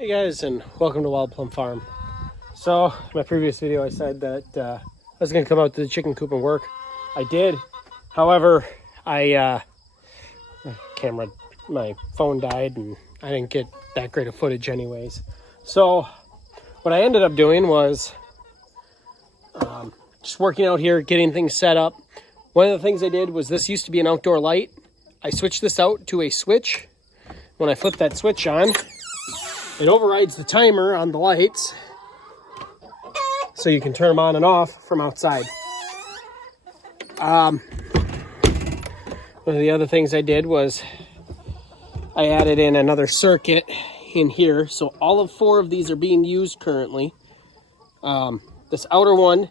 Hey guys, and welcome to Wild Plum Farm. So, in my previous video I said that I was going to come out to the chicken coop and work. I did. However, my phone died and I didn't get that great of footage anyways. So, what I ended up doing was just working out here, getting things set up. One of the things I did was, this used to be an outdoor light. I switched this out to a switch. When I flip that switch on, it overrides the timer on the lights, so you can turn them on and off from outside. One of the other things I did was I added in another circuit in here. So all of 4 of these are being used currently. This outer one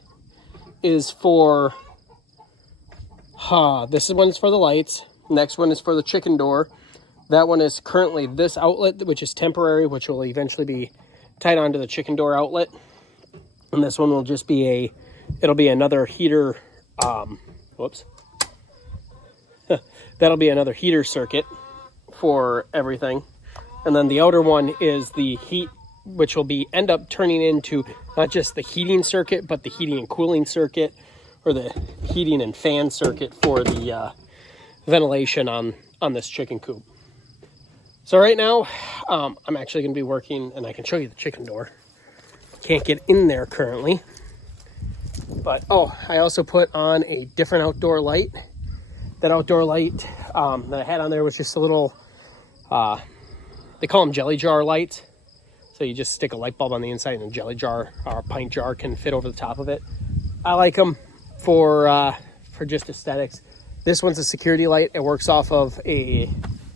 is for, this one's for the lights. Next one is for the chicken door. That one is currently this outlet, which is temporary, which will eventually be tied onto the chicken door outlet. And this one will just be it'll be another heater, that'll be another heater circuit for everything. And then the outer one is the heat, which will end up turning into not just the heating circuit, but the heating and cooling circuit, or the heating and fan circuit for the ventilation on this chicken coop. So right now, I'm actually going to be working, and I can show you the chicken door. Can't get in there currently. But, I also put on a different outdoor light. That outdoor light that I had on there was just a little, they call them jelly jar lights. So you just stick a light bulb on the inside, and a jelly jar or a pint jar can fit over the top of it. I like them for just aesthetics. This one's a security light. It works off of a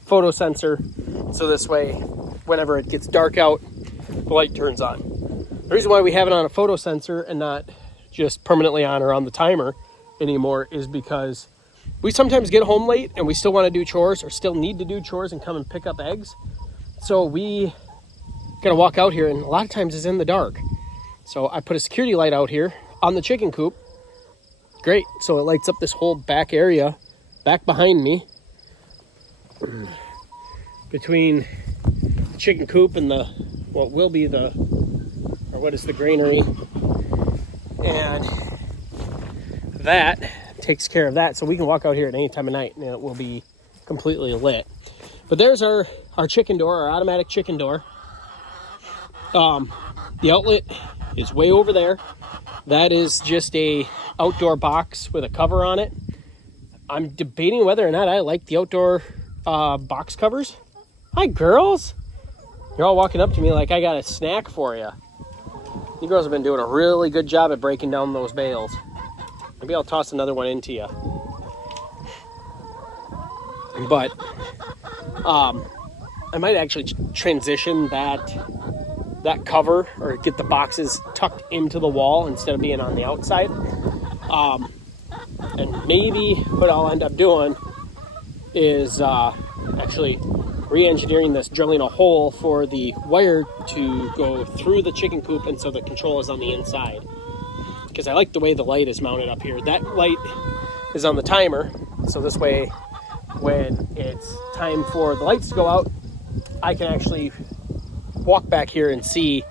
photo sensor, so this way whenever it gets dark out, the light turns on. The reason why we have it on a photo sensor and not just permanently on or on the timer anymore is because we sometimes get home late and we still want to do chores, or still need to do chores and come and pick up eggs. So we gotta walk out here, and a lot of times it's in the dark. So I put a security light out here on the chicken coop. Great, so it lights up this whole back area back behind me, between the chicken coop and what is the granary, and that takes care of that, so we can walk out here at any time of night and it will be completely lit. But there's our chicken door, our automatic chicken door. The outlet is way over there. That is just a outdoor box with a cover on it. I'm debating whether or not I like the outdoor box covers. Hi, girls. You're all walking up to me like I got a snack for you. You girls have been doing a really good job at breaking down those bales. Maybe I'll toss another one into you. But I might actually transition that cover, or get the boxes tucked into the wall instead of being on the outside. And maybe what I'll end up doing is actually re-engineering this, drilling a hole for the wire to go through the chicken coop, and so the control is on the inside. Because I like the way the light is mounted up here. That light is on the timer, so this way when it's time for the lights to go out, I can actually walk back here and see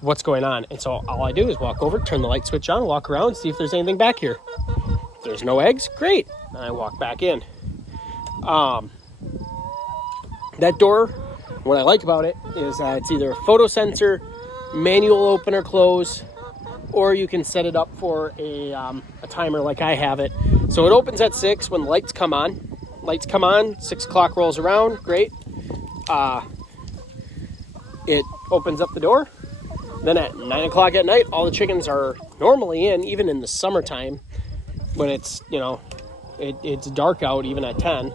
what's going on. And so all I do is walk over, turn the light switch on, walk around, see if there's anything back here. If there's no eggs, great. And I walk back in. That door, what I like about it is that it's either a photo sensor, manual open or close, or you can set it up for a timer like I have it. So it opens at 6 when the lights come on. Lights come on, 6 o'clock rolls around, great. It opens up the door. Then at 9 o'clock at night, all the chickens are normally in, even in the summertime, when it's, it's dark out even at 10,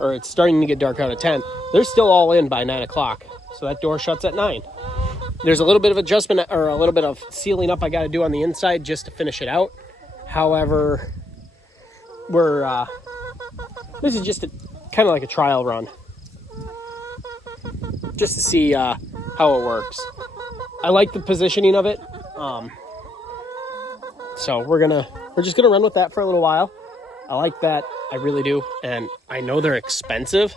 or it's starting to get dark out at 10. They're still all in by 9 o'clock. So that door shuts at 9. There's a little bit of adjustment, or a little bit of sealing up I got to do on the inside just to finish it out. However, this is just kind of like a trial run, just to see how it works. I like the positioning of it, so we're just gonna run with that for a little while. I like that, I really do, and I know they're expensive,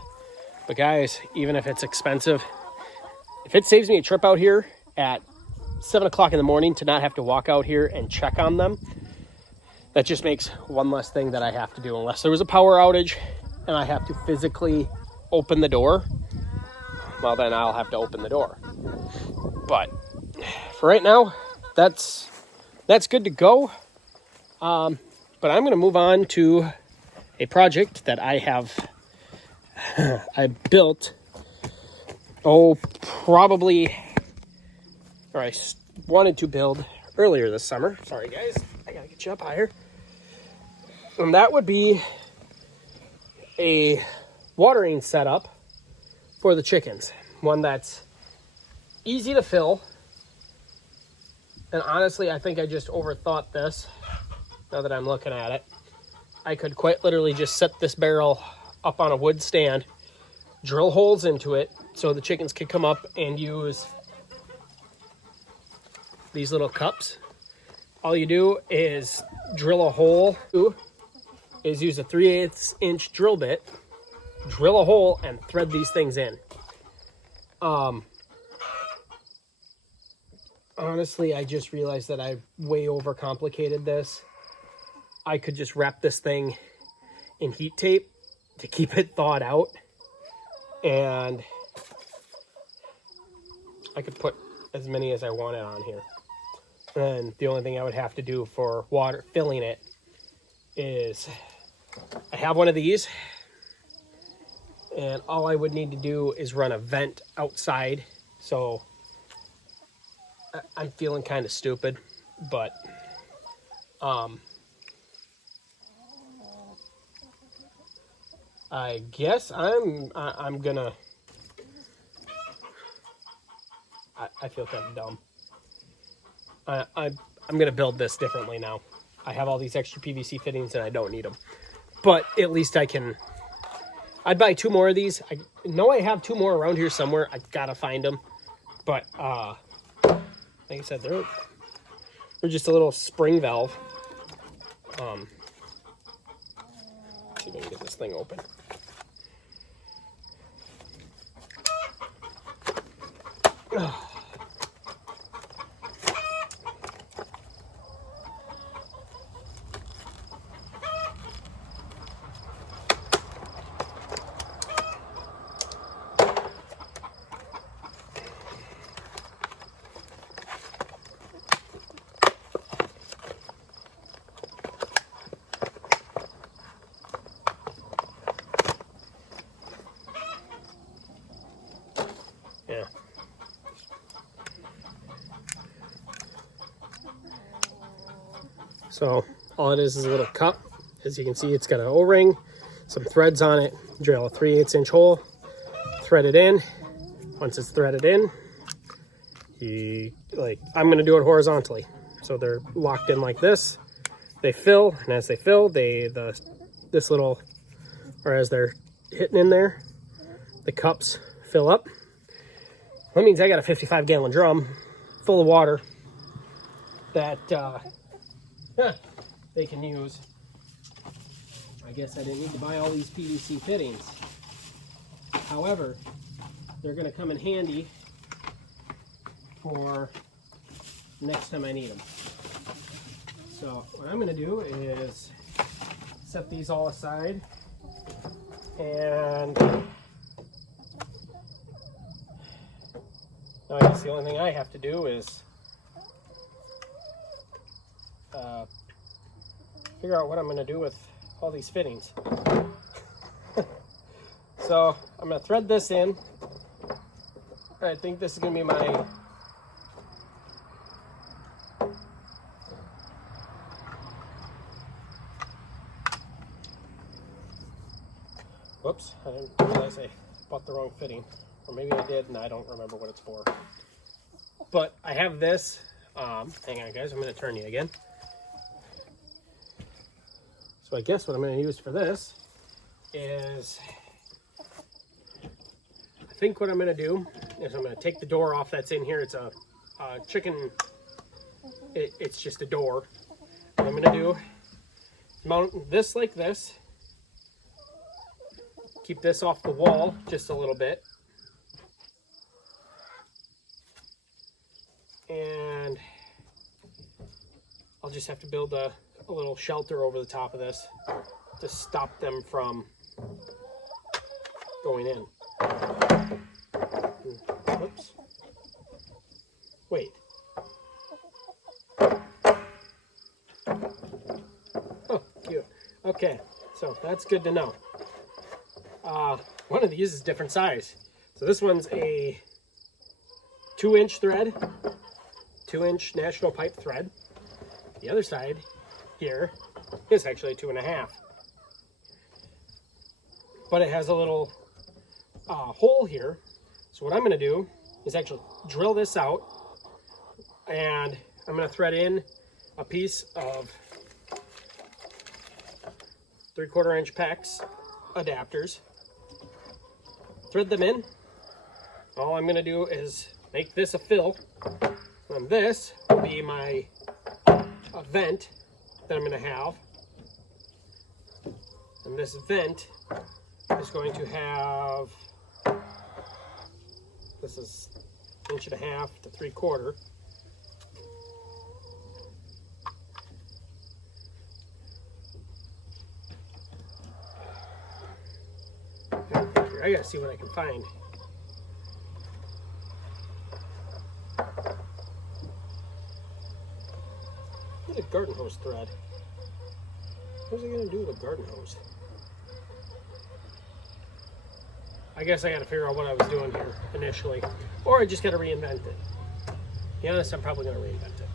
but guys, even if it's expensive, if it saves me a trip out here at 7 o'clock in the morning to not have to walk out here and check on them, that just makes one less thing that I have to do. Unless there was a power outage and I have to physically open the door, well, then I'll have to open the door. But for right now, that's good to go. But I'm going to move on to a project that I built, probably, or I wanted to build earlier this summer. Sorry, guys. I got to get you up higher. And that would be a watering setup for the chickens. One that's easy to fill. And honestly, I think I just overthought this now that I'm looking at it. I could quite literally just set this barrel up on a wood stand, drill holes into it so the chickens could come up and use these little cups. All you do is drill a hole, is use a 3/8 inch drill bit, drill a hole, and thread these things in. Honestly, I just realized that I way overcomplicated this. I could just wrap this thing in heat tape to keep it thawed out, and I could put as many as I wanted on here. And the only thing I would have to do for water filling it is I have one of these, and all I would need to do is run a vent outside. So I'm feeling kind of stupid, but I guess I'm gonna. I feel kind of dumb. I'm gonna build this differently now. I have all these extra PVC fittings and I don't need them, but at least I can. I'd buy 2 more of these. I know I have 2 more around here somewhere. I gotta find them, but like I said, they're just a little spring valve. Let's see if I can get this thing open. Yeah. So all it is a little cup. As you can see, it's got an O-ring, some threads on it. Drill a 3/8 inch hole, thread it in. Once it's threaded in, I'm going to do it horizontally. So they're locked in like this. They fill, and as they fill, this little, or as they're hitting in there, the cups fill up. That means I got a 55-gallon drum full of water that they can use. I guess I didn't need to buy all these PVC fittings. However, they're going to come in handy for next time I need them. So what I'm going to do is set these all aside, and now I guess the only thing I have to do is figure out what I'm going to do with all these fittings. So I'm going to thread this in. I think this is going to be my whoops, I didn't realize I bought the wrong fitting. Or maybe I did and I don't remember what it's for. But I have this. Hang on guys, I'm going to turn you again. So I guess what I'm going to use for this is, I think what I'm going to do is I'm going to take the door off that's in here. It's a chicken, it's just a door. What I'm going to do is mount this like this. Keep this off the wall just a little bit. just have to build a little shelter over the top of this to stop them from going in. Whoops. Wait. Oh, cute. Okay, so that's good to know. One of these is different size. So this one's a 2-inch thread, 2-inch National Pipe thread. The other side here is actually 2.5. But it has a little hole here. So what I'm going to do is actually drill this out, and I'm going to thread in a piece of 3/4 inch PEX adapters. Thread them in. All I'm going to do is make this a fill, and this will be my vent that I'm going to have. And this vent is going to have, this is 1.5 to 3/4. I gotta see what I can find. What's a garden hose thread? What's it gonna do with a garden hose? I guess I gotta figure out what I was doing here initially. Or I just gotta reinvent it. To be honest, I'm probably gonna reinvent it.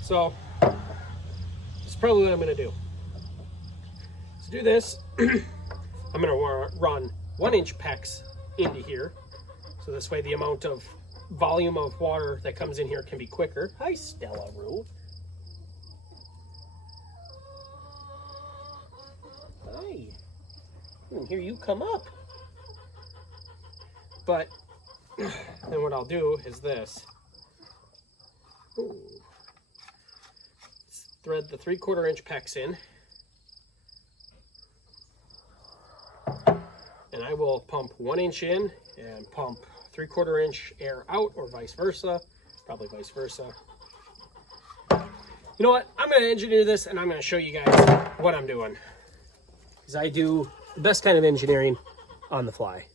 So, that's probably what I'm gonna do. To do this, I'm going to run 1-inch PEX into here. So this way the amount of volume of water that comes in here can be quicker. Hi, Stella Rue. Hi. I didn't hear you come up. But then what I'll do is this. Ooh. Let's thread the 3/4 inch PEX in. And I will pump 1 inch in and pump 3/4 inch air out, or vice versa. Probably vice versa. You know what? I'm going to engineer this, and I'm going to show you guys what I'm doing. Because I do the best kind of engineering on the fly.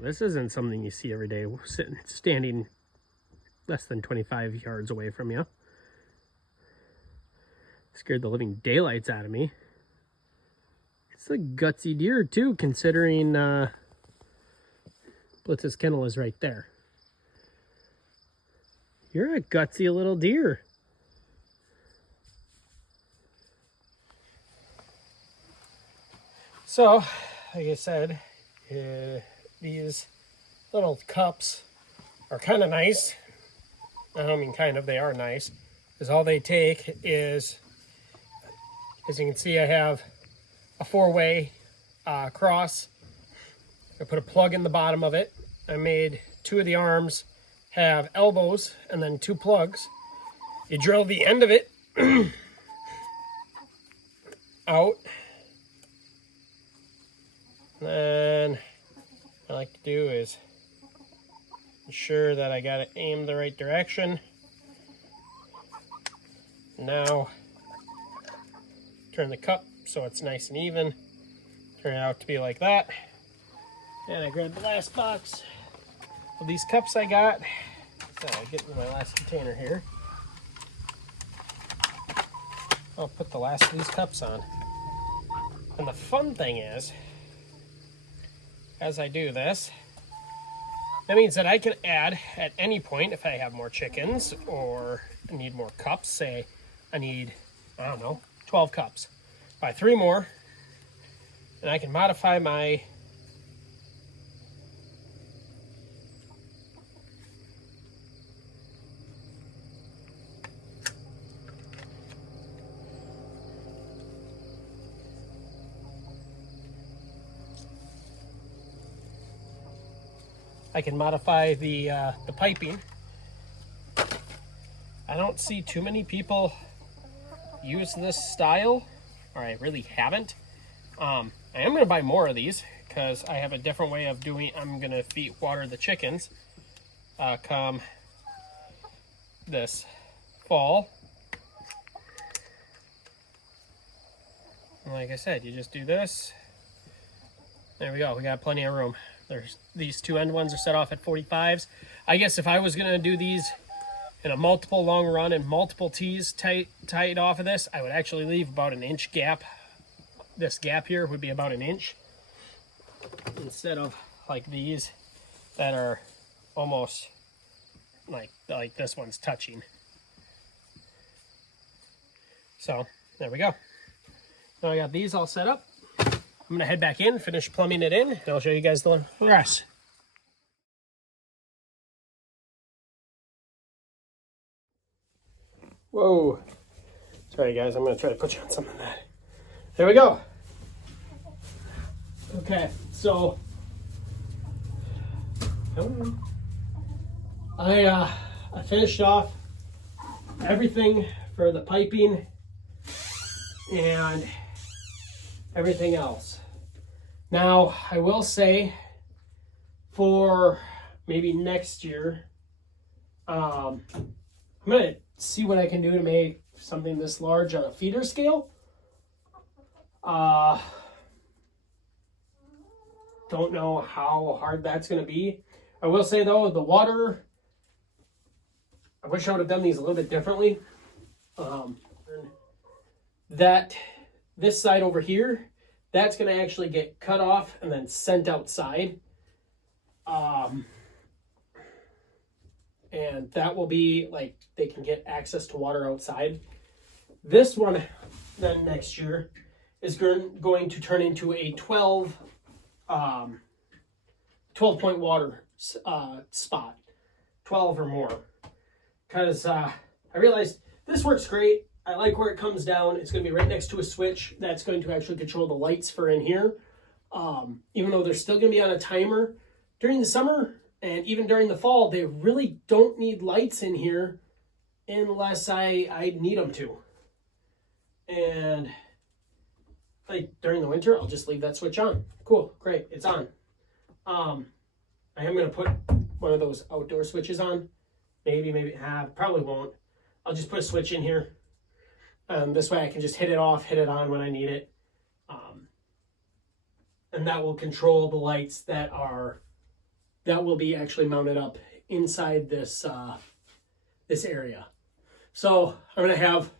This isn't something you see every day, standing less than 25 yards away from you. Scared the living daylights out of me. It's a gutsy deer too, considering Blitz's kennel is right there. You're a gutsy little deer. So, like I said, these little cups are kind of nice. I don't mean kind of, they are nice. Because all they take is, as you can see, I have a 4-way cross. I put a plug in the bottom of it. I made 2 of the arms have elbows and then 2 plugs. You drill the end of it out. Then what I like to do is ensure that I got it aimed the right direction. Now turn the cup so it's nice and even. Turn it out to be like that. And I grabbed the last box of these cups I got. So I get into my last container here. I'll put the last of these cups on. And the fun thing is, as I do this, that means that I can add at any point if I have more chickens or I need more cups. Say I need, I don't know, 12 cups. Buy 3 more, and I can modify my the piping. I don't see too many people use this style, or I really haven't. I am going to buy more of these because I have a different way of doing. I'm going to water the chickens come this fall. And like I said, you just do this. There we go. We got plenty of room. There's these 2 end ones are set off at 45s. I guess if I was going to do these in a multiple long run and multiple tees tight off of this, I would actually leave about an inch gap. This gap here would be about an inch instead of like these that are almost like this one's touching. So there we go. Now I got these all set up. I'm gonna head back in, finish plumbing it in, and I'll show you guys the rest. Whoa. Sorry guys, I'm gonna try to put you on some of that. There we go. Okay, so I finished off everything for the piping and everything else. Now, I will say for maybe next year, I'm gonna see what I can do to make something this large on a feeder scale. Don't know how hard that's gonna be. I will say though, the water, I wish I would have done these a little bit differently. That this side over here, that's going to actually get cut off and then sent outside. And that will be like, they can get access to water outside. This one then next year is going to turn into a 12 point water spot, 12 or more. Because I realized this works great. I like where it comes down. It's going to be right next to a switch that's going to actually control the lights for in here. Even though they're still going to be on a timer during the summer and even during the fall, they really don't need lights in here unless I need them to. And like during the winter, I'll just leave that switch on. Cool, great, it's on. I am going to put one of those outdoor switches on. Maybe, probably won't. I'll just put a switch in here. This way I can just hit it off, hit it on when I need it. And that will control the lights that will be actually mounted up inside this this area. So I'm going to have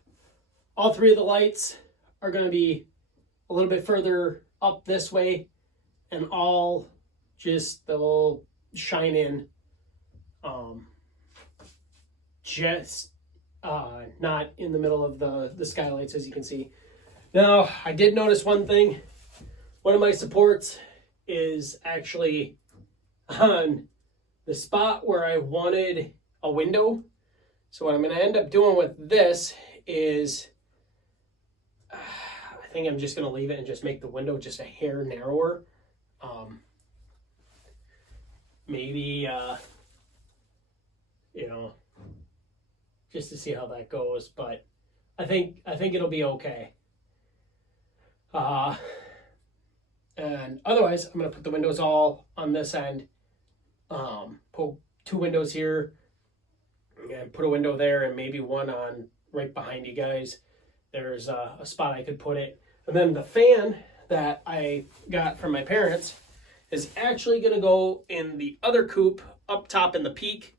all 3 of the lights are going to be a little bit further up this way, and all just they'll shine in not in the middle of the skylights, as you can see. Now, I did notice one thing. One of my supports is actually on the spot where I wanted a window. So what I'm going to end up doing with this is I think I'm just going to leave it and just make the window just a hair narrower. Maybe, just to see how that goes, but I think it'll be okay. And otherwise, I'm going to put the windows all on this end. Put 2 windows here, and put a window there, and maybe one on right behind you guys. there's a spot I could put it. And then the fan that I got from my parents is actually going to go in the other coop up top in the peak,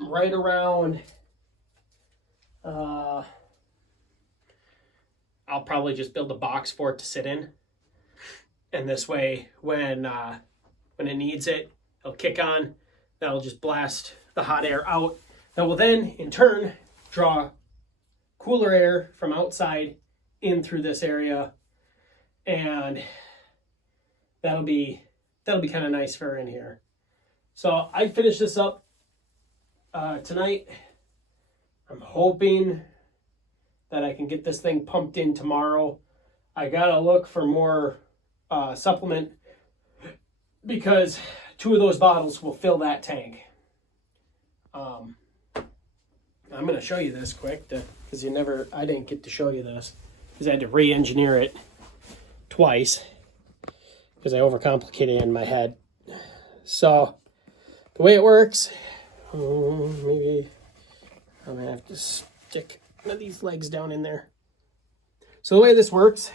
right around, I'll probably just build a box for it to sit in. And this way, when it needs it, it'll kick on. That'll just blast the hot air out. That will then, in turn, draw cooler air from outside in through this area, and that'll be kind of nice for in here. So I finished this up tonight. I'm hoping that I can get this thing pumped in tomorrow. I gotta look for more supplement, because 2 of those bottles will fill that tank. I'm gonna show you this quick, because I didn't get to show you this, because I had to re-engineer it twice, because I overcomplicated it in my head. So the way it works, maybe I'm gonna have to stick one of these legs down in there. So the way this works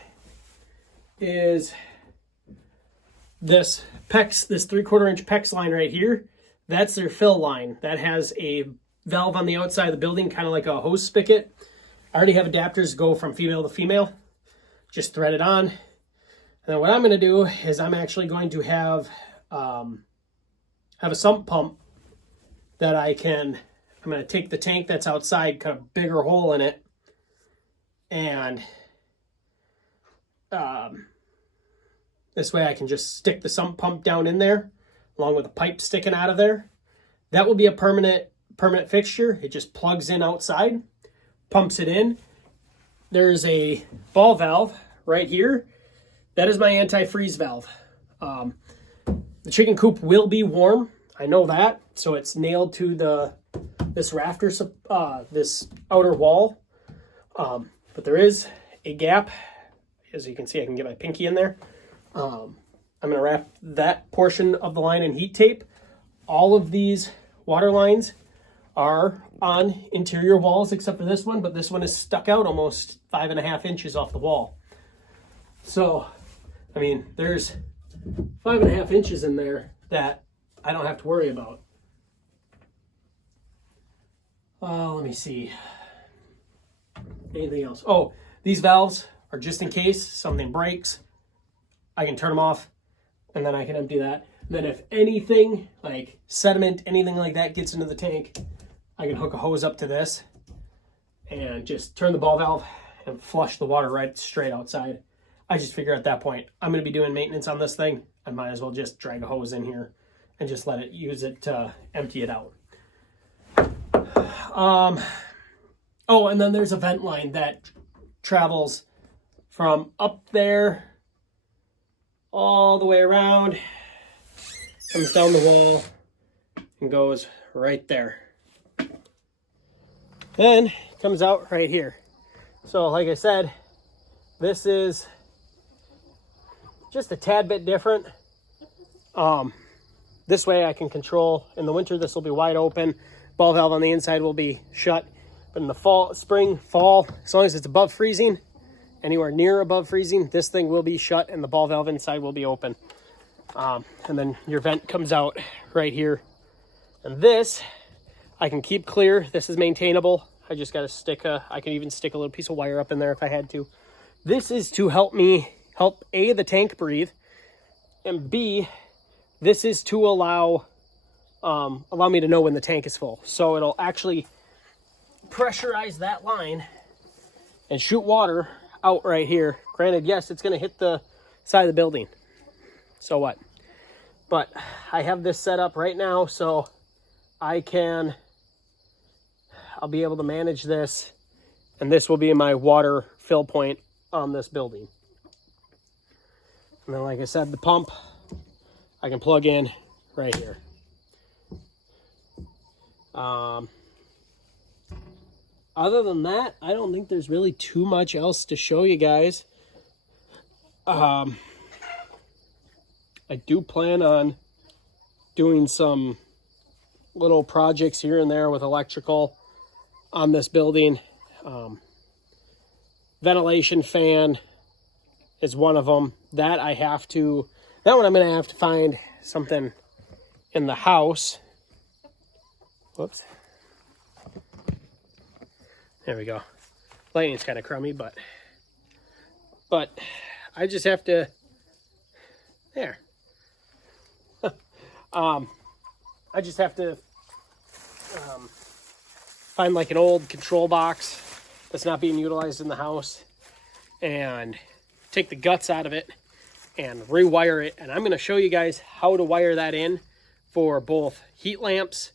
is this PEX, this 3/4 inch PEX line right here, that's their fill line. That has a valve on the outside of the building, kind of like a hose spigot. I already have adapters go from female to female. Just thread it on. And then what I'm going to do is I'm actually going to have a sump pump that I'm going to take the tank that's outside, cut a bigger hole in it, and this way I can just stick the sump pump down in there along with a pipe sticking out of there. That will be a permanent fixture. It just plugs in outside, pumps it in. There's a ball valve right here. That is my anti-freeze valve. The chicken coop will be warm. I know that. So it's nailed to this rafter, this outer wall. But there is a gap. As you can see, I can get my pinky in there. I'm going to wrap that portion of the line in heat tape. All of these water lines are on interior walls except for this one, but this one is stuck out almost 5.5 inches off the wall. So, I mean, there's 5.5 inches in there that I don't have to worry about. Let me see. Anything else? Oh, these valves are just in case something breaks. I can turn them off, and then I can empty that. And then if anything, like sediment, anything like that gets into the tank, I can hook a hose up to this and just turn the ball valve and flush the water right straight outside. I just figure at that point, I'm going to be doing maintenance on this thing. I might as well just drag a hose in here and just use it to empty it out. Oh, and then there's a vent line that travels from up there all the way around, comes down the wall, and goes right there. Then comes out right here. So like I said, this is just a tad bit different. This way I can control, in the winter this will be wide open, ball valve on the inside will be shut, but in the fall, spring, fall, as long as it's above freezing, anywhere near above freezing, this thing will be shut and the ball valve inside will be open. And then your vent comes out right here. And this, I can keep clear. This is maintainable. I just got to I can even stick a little piece of wire up in there if I had to. This is to help A, the tank breathe, and B, this is to allow me to know when the tank is full. So it'll actually pressurize that line and shoot water out right here. Granted, yes, it's going to hit the side of the building. So what? But I have this set up right now so I'll be able to manage this, and this will be my water fill point on this building. And then, like I said, the pump I can plug in right here. Other than that, I don't think there's really too much else to show you guys. I do plan on doing some little projects here and there with electrical on this building. ventilation fan is one of them. That one I'm going to have to find something in the house. Whoops. There we go. Lighting's kind of crummy, but I just have to, there. I just have to find like an old control box that's not being utilized in the house and take the guts out of it and rewire it. And I'm going to show you guys how to wire that in for both heat lamps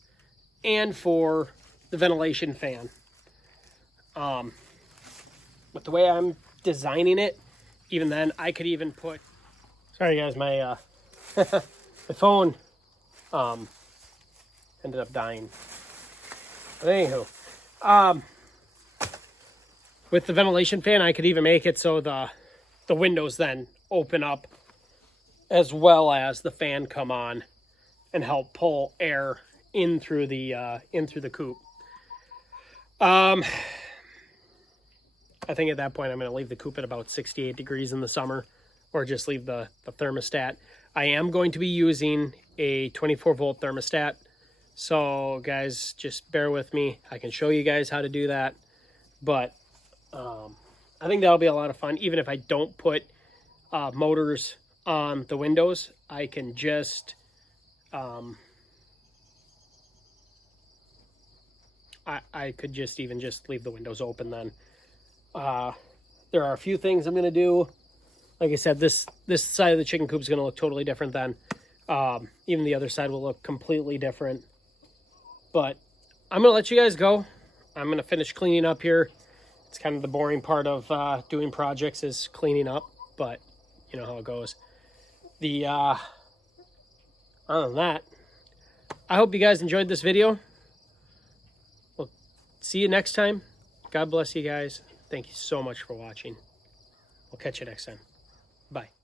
and for the ventilation fan. But the way I'm designing it, even then, I could even put, sorry guys, my my phone ended up dying. But anywho, with the ventilation fan, I could even make it so the windows then open up as well as the fan come on and help pull air in through the coop. I think at that point I'm going to leave the coop at about 68 degrees in the summer, or just leave the thermostat. I am going to be using a 24 volt thermostat. So guys, just bear with me. I can show you guys how to do that. But I think that'll be a lot of fun. Even if I don't put motors on the windows, I can just I could just even just leave the windows open then. There are a few things I'm going to do. Like I said, this side of the chicken coop is going to look totally different then. Even the other side will look completely different. But I'm going to let you guys go. I'm going to finish cleaning up here. It's kind of the boring part of doing projects is cleaning up. But you know how it goes. Other than that, I hope you guys enjoyed this video. We'll see you next time. God bless you guys. Thank you so much for watching. We'll catch you next time. Bye.